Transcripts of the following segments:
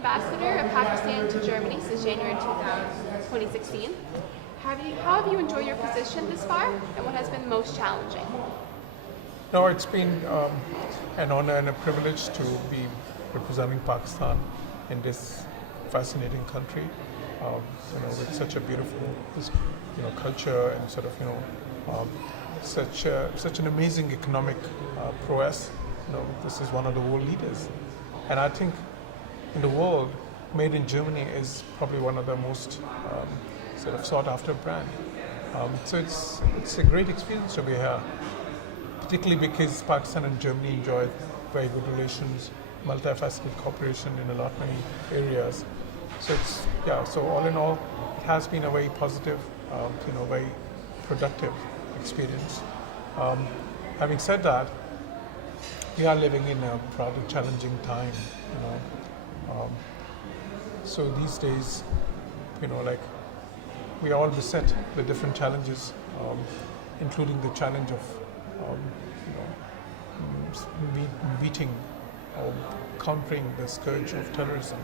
ambassador of Pakistan to Germany since January 2016. How have you enjoyed your position this far, and what has been most challenging? No, it's been an honor and a privilege to be representing Pakistan in this fascinating country, with such a beautiful, culture and such an amazing economic prowess. This is one of the world leaders, and I think in the world, made in Germany is probably one of the most sought after brand. So it's a great experience to be here, particularly because Pakistan and Germany enjoy very good relations, multifaceted cooperation in a lot many areas. So all in all, it has been a very positive, very productive experience. Having said that, we are living in a rather challenging time, so these days, we are all beset with different challenges, including the challenge of, meeting or countering the scourge of terrorism.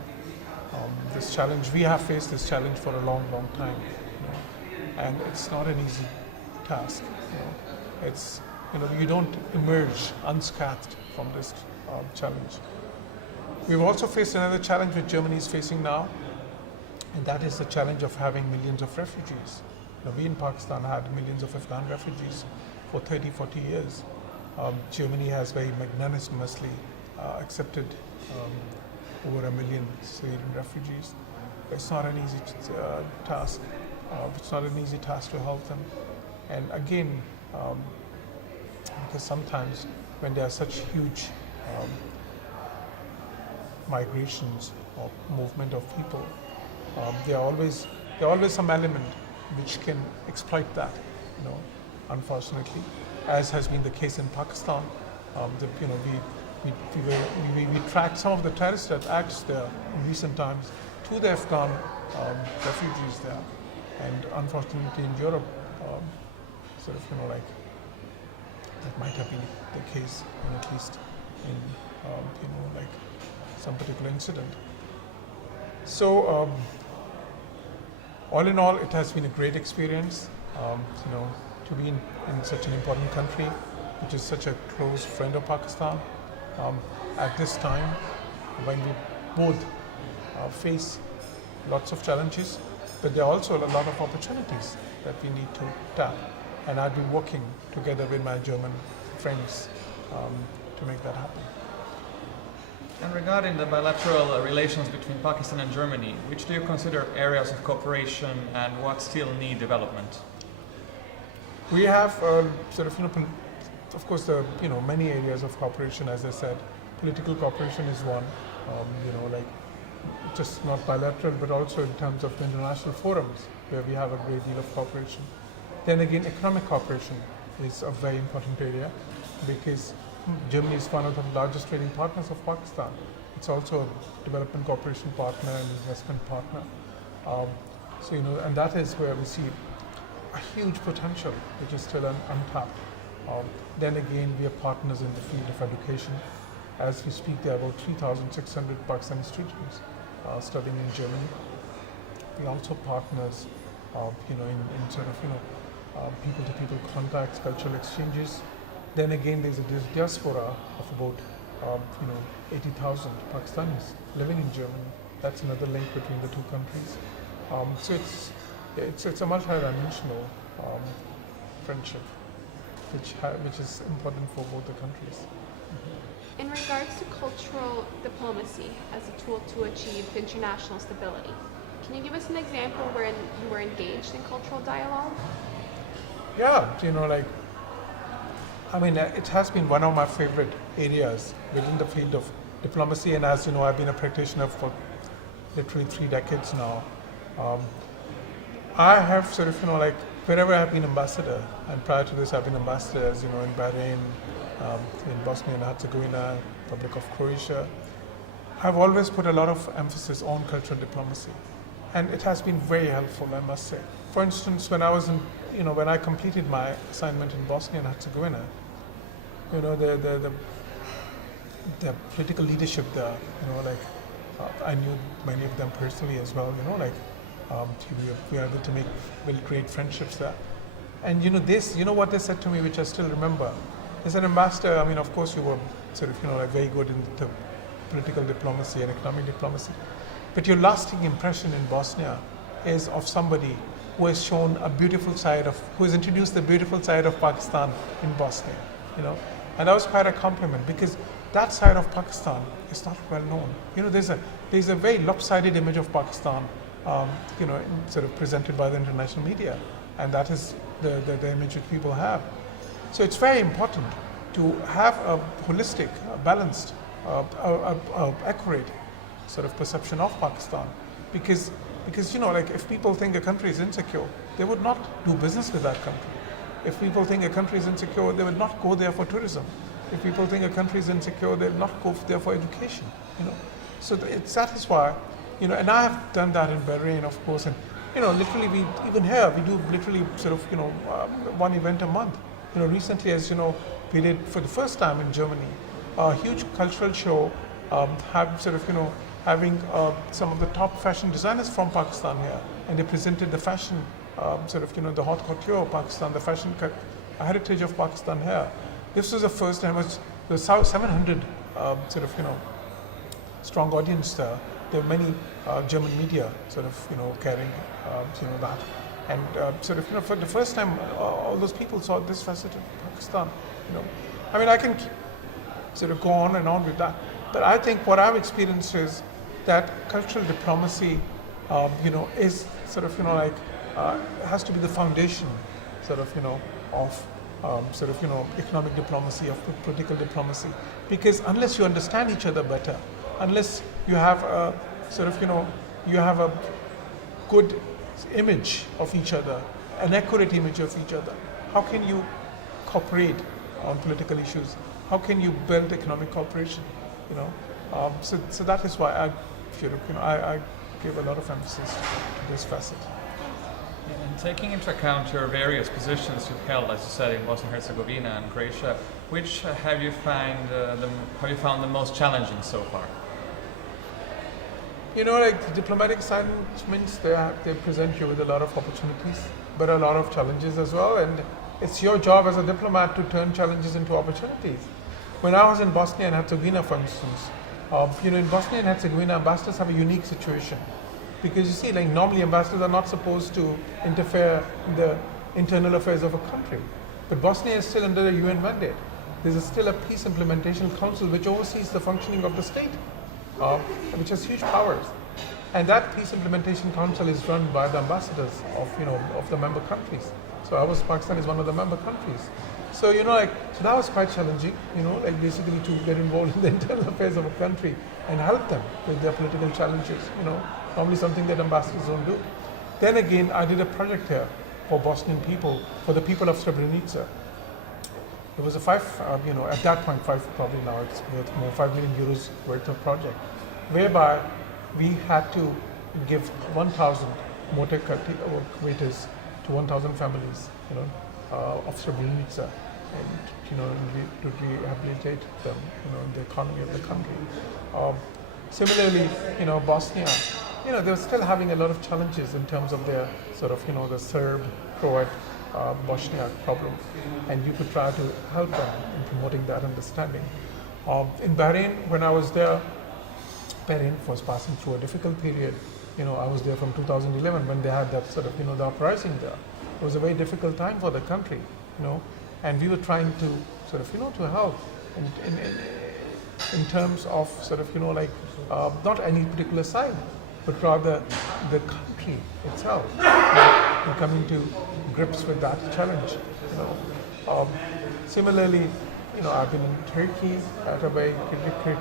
This challenge, we have faced this challenge for a long, long time, and it's not an easy task. It's, you don't emerge unscathed from this challenge. We've also faced another challenge which Germany is facing now, and that is the challenge of having millions of refugees. We in Pakistan had millions of Afghan refugees for 30, 40 years. Germany has very magnanimously accepted over 1 million Syrian refugees. It's not an easy task. It's not an easy task to help them. And again, because sometimes when there are such huge migrations or movement of people, there are always some element which can exploit that, unfortunately, as has been the case in Pakistan. We tracked some of the terrorist acts there in recent times to the Afghan refugees there, and unfortunately in Europe, that might have been the case, at least in some particular incident. So, all in all, it has been a great experience, to be in such an important country, which is such a close friend of Pakistan, at this time when we both face lots of challenges, but there are also a lot of opportunities that we need to tap. And I've been working together with my German friends to make that happen. And regarding the bilateral relations between Pakistan and Germany, which do you consider areas of cooperation and what still need development? We have of course, many areas of cooperation. As I said, political cooperation is one. Just not bilateral, but also in terms of international forums where we have a great deal of cooperation. Then again, economic cooperation is a very important area because Germany is one of the largest trading partners of Pakistan. It's also a development cooperation partner and investment partner. And that is where we see a huge potential, which is still untapped. Then again, we are partners in the field of education. As we speak, there are about 3,600 Pakistani students studying in Germany. We are also partners, in people-to-people contacts, cultural exchanges. Then again, there's a diaspora of about 80,000 Pakistanis living in Germany. That's another link between the two countries. So it's a multi-dimensional friendship, which is important for both the countries. In regards to cultural diplomacy as a tool to achieve international stability, can you give us an example where you were engaged in cultural dialogue? Yeah, it has been one of my favorite areas within the field of diplomacy, and as you know, I've been a practitioner for literally 3 decades now. I have wherever I've been ambassador, and prior to this I've been ambassador, as you know, in Bahrain, in Bosnia and Herzegovina, Republic of Croatia. I've always put a lot of emphasis on cultural diplomacy, and it has been very helpful, I must say. For instance, when I completed my assignment in Bosnia and Herzegovina, the political leadership there, I knew many of them personally as well. We were able to build great friendships there. And what they said to me, which I still remember. They said, Ambassador, I mean, of course you were sort of, very good in the political diplomacy and economic diplomacy, but your lasting impression in Bosnia is of somebody who has shown who has introduced the beautiful side of Pakistan in Bosnia, And that was quite a compliment because that side of Pakistan is not well known. There's a very lopsided image of Pakistan, sort of presented by the international media, and that is the image that people have. So it's very important to have a holistic, balanced, accurate sort of perception of Pakistan, because if people think a country is insecure, they would not do business with that country. If people think a country is insecure, they would not go there for tourism. If people think a country is insecure, they will not go there for education. So that is why, and I have done that in Bahrain, of course, and literally we do literally sort of one event a month. Recently, as you know, we did for the first time in Germany a huge cultural show, having some of the top fashion designers from Pakistan here, and they presented the fashion, the haute couture of Pakistan, the fashion heritage of Pakistan here. This was the first time. There was 700 strong audience there. There were many German media carrying that, and for the first time, all those people saw this facet of Pakistan. I mean, I can go on and on with that, but I think what I've experienced is that cultural diplomacy, is has to be the foundation, of economic diplomacy, of political diplomacy, because unless you understand each other better, unless you have a you have a good image of each other, an accurate image of each other, how can you cooperate on political issues? How can you build economic cooperation? So that is why I give a lot of emphasis to this facet. And taking into account your various positions you've held, as you said, in Bosnia and Herzegovina and Croatia, which have you found the most challenging so far? Diplomatic assignments, they present you with a lot of opportunities, but a lot of challenges as well. And it's your job as a diplomat to turn challenges into opportunities. When I was in Bosnia and Herzegovina, for instance, in Bosnia and Herzegovina, ambassadors have a unique situation. Because you see, normally ambassadors are not supposed to interfere in the internal affairs of a country. But Bosnia is still under a UN mandate. There's still a Peace Implementation Council which oversees the functioning of the state, which has huge powers. And that Peace Implementation Council is run by the ambassadors of the member countries. So Pakistan is one of the member countries. So so that was quite challenging, basically to get involved in the internal affairs of a country and help them with their political challenges, normally something that ambassadors don't do. Then again, I did a project here for Bosnian people, for the people of Srebrenica. It was a at that point, probably now it's worth more, 5 million euros worth of project, whereby we had to give 1,000 motor waiters to 1,000 families, of Srebrenica, and to rehabilitate them, in the economy of the country. Similarly, Bosnia, they're still having a lot of challenges in terms of their the Serb, Croat, Bosniak problem, and you could try to help them in promoting that understanding. In Bahrain, when I was there, Bahrain was passing through a difficult period. I was there from 2011 when they had that the uprising there. It was a very difficult time for the country, and we were trying to to help in terms of not any particular side, but rather the country itself, coming to grips with that challenge. Similarly, I've been in Turkey at a very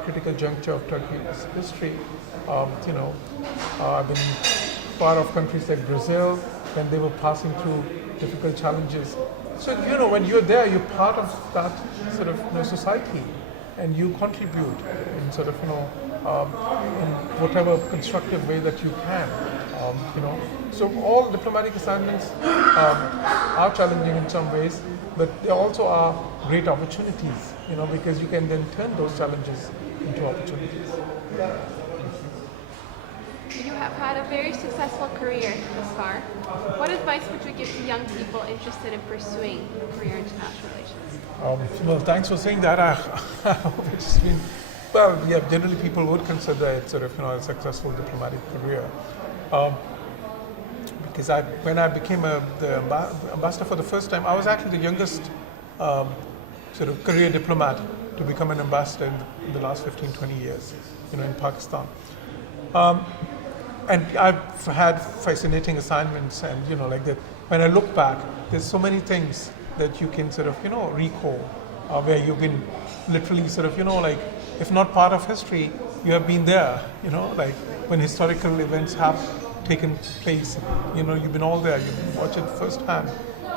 critical juncture of Turkey's history. I've been part of countries like Brazil when they were passing through difficult challenges. So when you're there, you're part of that society, and you contribute in in whatever constructive way that you can. So all diplomatic assignments are challenging in some ways, but they also are great opportunities, because you can then turn those challenges into opportunities. you've had a very successful career thus far. What advice would you give to young people interested in pursuing a career in international relations? Well, thanks for saying that. I hope it's been, well, yeah, generally people would consider it sort of, a successful diplomatic career. Because when I became the ambassador for the first time, I was actually the youngest sort of career diplomat to become an ambassador in the last 15, 20 years, in Pakistan. And I've had fascinating assignments, and like that. When I look back, there's so many things that you can sort of recall, where you've been literally sort of like, if not part of history, you have been there. Like when historical events have taken place, you've been all there. You've watched it firsthand,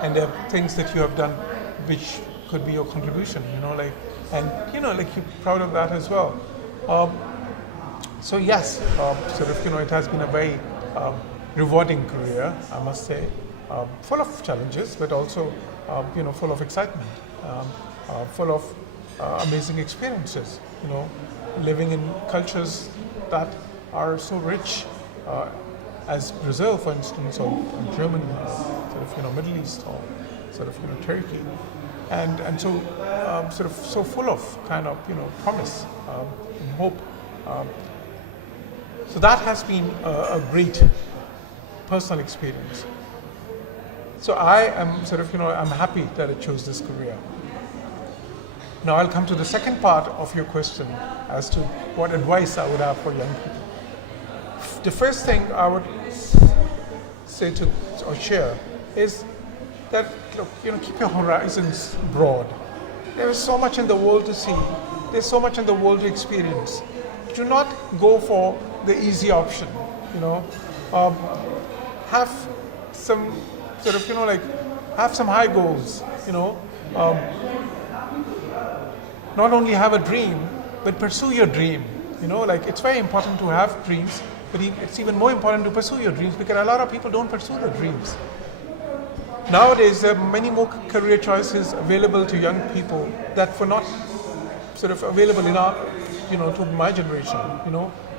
and there are things that you have done which could be your contribution. Like you're proud of that as well. So yes, sort of it has been a very rewarding career, I must say, full of challenges, but also full of excitement, full of amazing experiences. Living in cultures that are so rich, as Brazil, for instance, or Germany, sort of Middle East, or sort of Turkey, and so sort of so full of kind of promise and hope. So that has been a great personal experience. So I am sort of I'm happy that I chose this career. Now I'll come to the second part of your question as to what advice I would have for young people. The first thing I would say to or share is that look, keep your horizons broad. There is so much in the world to see. There's so much in the world to experience. Do not go for the easy option. Have some sort of have some high goals. Not only have a dream, but pursue your dream. It's very important to have dreams, but it's even more important to pursue your dreams, because a lot of people don't pursue their dreams. Nowadays, there are many more career choices available to young people that were not sort of available in our, to my generation.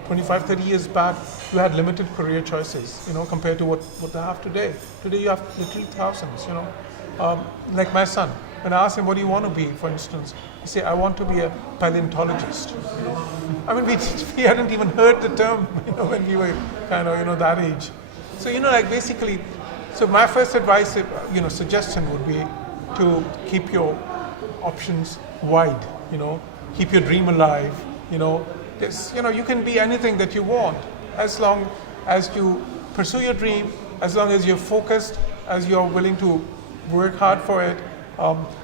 25, 30 years back, you had limited career choices, compared to what they have today. Today, you have literally thousands. Like my son, when I ask him, what do you want to be, for instance, he say, I want to be a paleontologist. I mean, we hadn't even heard the term, when we were kind of, that age. So, basically, so my first advice, suggestion would be to keep your options wide, keep your dream alive, you can be anything that you want, as long as you pursue your dream, as long as you're focused, as you're willing to work hard for it.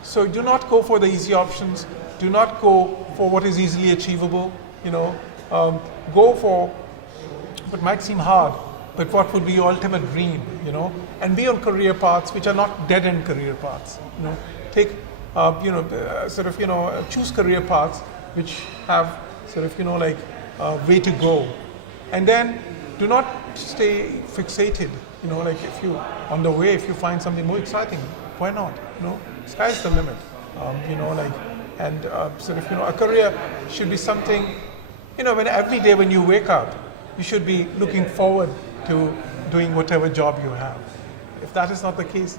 So do not go for the easy options. Do not go for what is easily achievable. Go for what might seem hard, but what would be your ultimate dream. And be on career paths which are not dead-end career paths. Take, choose career paths which have sort of, way to go. And then do not stay fixated. If you, on the way, if you find something more exciting, why not? Sky's the limit. A career should be something, when every day when you wake up, you should be looking forward to doing whatever job you have. If that is not the case,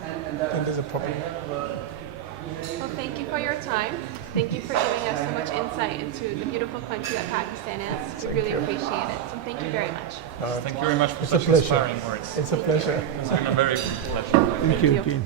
then there's a problem. Well, thank you for your time. Thank you for giving us so much insight into the beautiful country that Pakistan is. We really appreciate it. So thank you very much. Thank you very much for It's such a pleasure. inspiring words. It's a pleasure. It's been a very pleasure. Thank you.